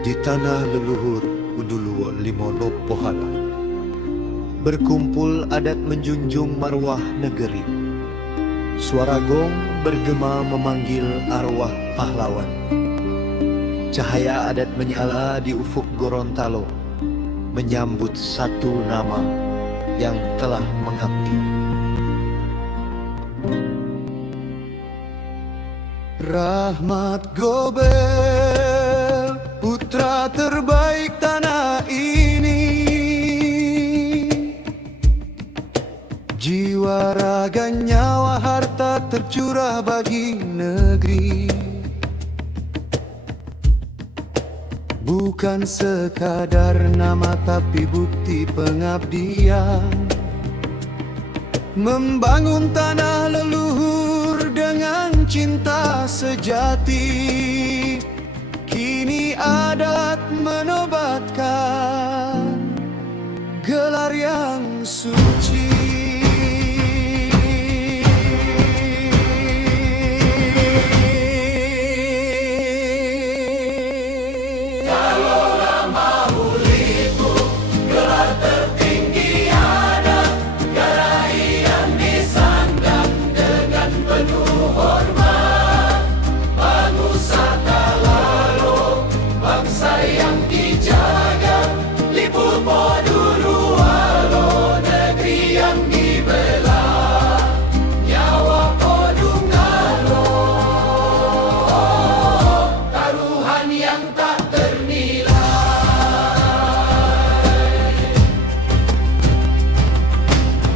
Di tanah leluhur Uduluwo Limono Pohala, berkumpul adat menjunjung marwah negeri. Suara gong bergema memanggil arwah pahlawan. Cahaya adat menyala di ufuk Gorontalo, menyambut satu nama yang telah mengabdi. Rahmat Gobel, putra terbaik tanah ini. Jiwa, raga, nyawa, harta tercurah bagi negeri. Bukan sekadar nama tapi bukti pengabdian, membangun tanah leluhur dengan cinta sejati. Kini adat menobatkan gelar yang suci. Kalaulah Mahuliku, gelar tertinggi adat, gerai yang disandang dengan penuh hormat. Bangsa Talalo, bangsa yang dijaga, Lipu Poduluwalo, negeri yang dibela. Nyawa Podungalo, taruhan yang tak ternilai.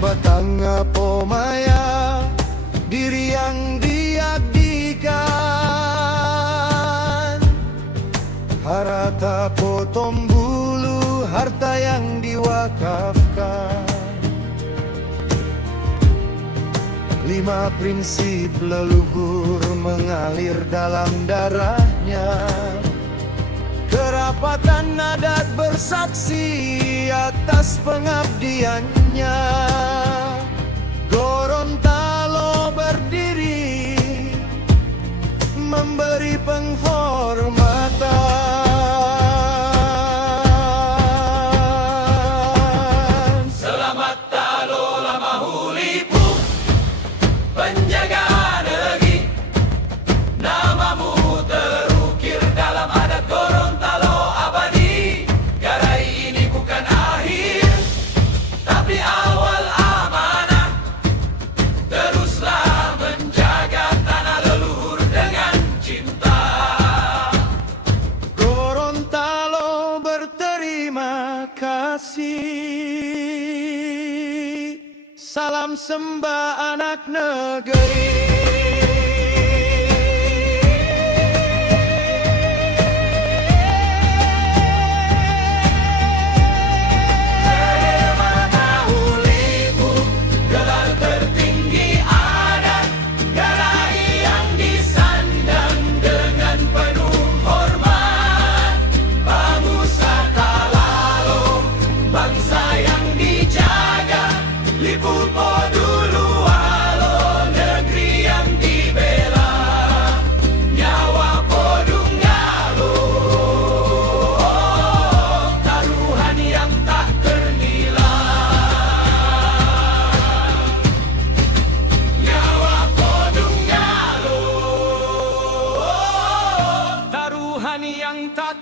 Batang Pomaya, diri yang diabdikan. Harata potong bulu, harta yang diwakafkan. 5 prinsip leluhur mengalir dalam darahnya. Kerapatan adat bersaksi atas pengabdiannya. Gorontalo berdiri memberi penghormatan. Selamat Talola Mahulipu, penjaga negeri. Namamu terukir dalam adat Gorontalo abadi. Gerai ini bukan akhir, tapi awal amanah. Teruslah menjaga tanah leluhur dengan cinta. Gorontalo berterima kasih. Salam sembah anak negeri. Mahulipu, gelar tertinggi adat, gerai yang disandang dengan penuh hormat. Bangsa Talalo, bangsa yang dijaga, Lipu Poduluwalo, negeri yang dibela. Nyawa Podungalo, taruhan yang tak ternilai. Nyawa Podungalo, taruhan yang tak